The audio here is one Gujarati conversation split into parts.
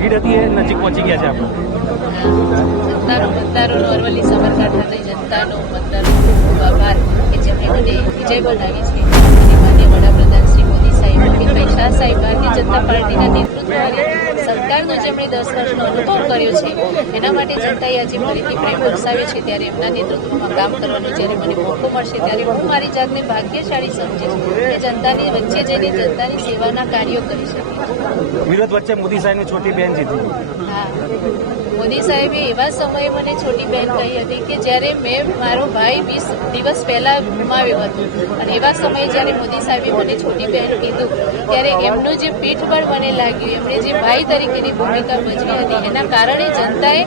ભીડ હતી એ નજીક પહોંચી ગયા છે આપણે. જનતાનો મતદારો ખૂબ કે જેમણે મને વિજય બનાવી છે. વડાપ્રધાન શ્રી મોદી સાહેબ અમિતભાઈ શાહ સાહેબ, ભારતીય જનતા પાર્ટીના નેતૃત્વવાળી સરકારનો જેમણે દસ વર્ષનો અનુભવ કર્યો છે. એના માટે જનતાએ આજે ફરીથી પ્રેમ વરસાવ્યો છે. ત્યારે એમના નેતૃત્વમાં કામ કરવાનો જ્યારે મને મોકો મળશે ત્યારે હું મારી જાતને ભાગ્યશાળી સમજીશ કે જનતાની વચ્ચે જઈને જનતાની સેવાના કાર્યો કરી શકીશ. વિરોધ વચ્ચે મોદી સાહેબની છોટી બેન જીતી. હા. મોદી સાહેબે એવા સમયે મને છોટી બહેન કહી હતી કે જ્યારે મેં મારો ભાઈ વીસ દિવસ પહેલા ગુમાવ્યો હતો અને એવા સમયે જ્યારે મોદી સાહેબે મને છોટી બહેન કીધું ત્યારે એમનું જે પીઠબળ મને લાગ્યું એમણે જે ભાઈ તરીકેની ભૂમિકા ભજવી હતી. એના કારણે જનતાએ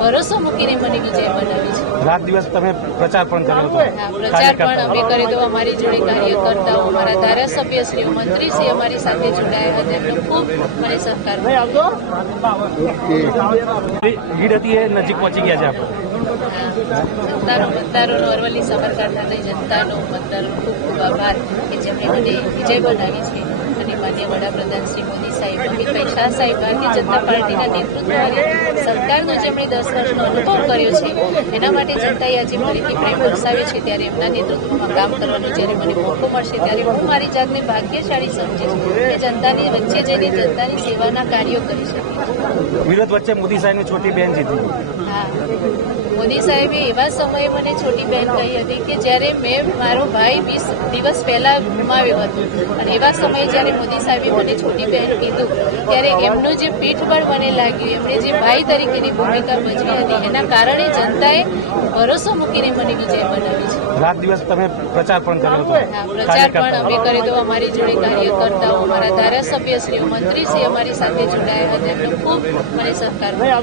ભરોસો મૂકીને મને વિજય બનાવી છે. રાત દિવસ તમે પ્રચાર પણ કર્યો હતો. પ્રચાર પણ અમે કરી દો અમારી જોડે કાર્યકર્તાઓ અમારા ધારાસભ્યશ્રીઓ મંત્રીશ્રી અમારી સાથે જોડાયા હતા. એમનો ખૂબ મને સહકાર ભીડ હતી એ નજીક પહોંચી ગયા છે આપણે. મતદારોનો અરવલ્લી સાબરકાંઠાની જનતાનો મતદારો ખૂબ ખૂબ આભાર કે જેમણે મને વિજય બનાવી છે. અને માન્ય વડાપ્રધાન શ્રી મોદી અમિતભાઈ સાહેબ ભારતીય જનતા પાર્ટીના નેતૃત્વવાળી સરકારનો જેમણે દસ વર્ષનો અનુભવ કર્યો છે એના માટે જનતાએ આજે ફરીથી પ્રેમ દર્શાવ્યો છે ત્યારે એમના નેતૃત્વમાં કામ કરવાનો જ્યારે મને મોકો મળશે ત્યારે હું મારી જાતને ભાગ્યશાળી સમજીશ કે જનતાની વચ્ચે જઈને જનતાની સેવાના કાર્યો કરી શકીશ વિરોધ વચ્ચે મોદી સાહેબની છોટી બેન જીતી હા. મોદી સાહેબે એવા સમયે મને છોટી બહેન કહી હતી કે જ્યારે મેં મારો ભાઈ વીસ દિવસ પહેલા ગુમાવ્યો હતો અને એવા સમયે જ્યારે મોદી સાહેબે મને છોટી બહેન કીધું ત્યારે એમનું જે પીઠબળ મને લાગ્યું એમણે જે ભાઈ તરીકેની ભૂમિકા ભજવી હતી એના કારણે જનતાએ ભરોસો મૂકીને મને વિજય બનાવી છે. રાત દિવસ તમે પ્રચાર પણ કર્યો હતો? પ્રચાર પણ અમે કરી હતો અમારી જોડે કાર્યકર્તાઓ અમારા ધારાસભ્યશ્રીઓ મંત્રીશ્રી અમારી સાથે જોડાયા હતા એમનો ખૂબ મને સહકાર મળ્યો.